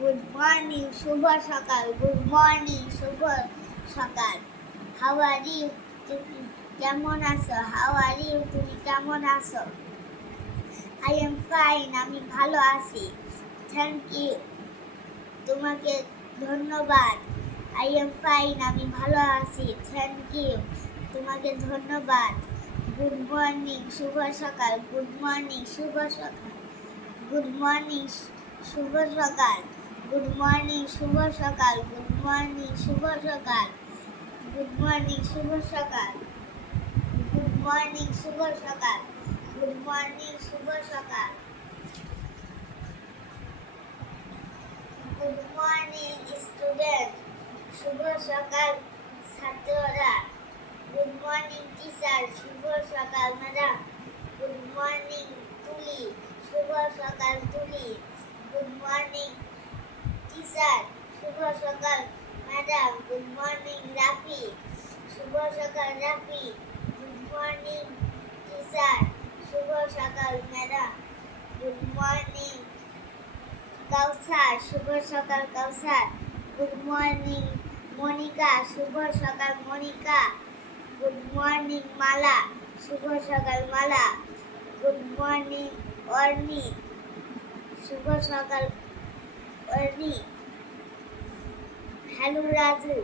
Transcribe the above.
Good morning, শুভ সকাল। Good morning, শুভ সকাল। How are you? তুমি কেমন আছো? How are you? তুমি কেমন আছো? আই এম ফাইন, আমি ভালো আছি। থ্যাংক ইউ, তোমাকে ধন্যবাদ। আই এম ফাইন, আমি ভালো আছি। থ্যাংক ইউ, তোমাকে ধন্যবাদ। গুড মর্নিং, শুভ সকাল। গুড মর্নিং, শুভ সকাল। গুড মর্নিং, শুভ সকাল। গুড মর্নিং, শুভ সকাল। গুড মর্নিং, শুভ সকাল। গুড মর্নিং, শুভ সকাল। গুড মর্নিং, শুভ সকাল। গুড মর্নিং, শুভ সকাল। গুড মর্নিং স্টুডেন্ট, শুভ সকাল ছাত্ররা। গুড মর্নিং টিচার, শুভ সকাল ম্যাডাম। গুড মর্নিং তুলি, শুভ সকাল তুলি। গুড মর্নিং টিচার, শুভ সকাল ম্যাডাম। গুড মর্নিং রাফি, শুভ সকাল রাফি। গুড মর্নিং টিচার, শুভ সকাল ম্যাডাম। গুড মর্নিং কাউসার, শুভ সকাল কাউসার। গুড মর্নিং মনিকা, শুভ সকাল মনিকা। গুড মর্নিং মালা, শুভ সকাল মালা। গুড মর্নিং অর্নি, শুভ সকাল অর্নি। হ্যালো রাজু।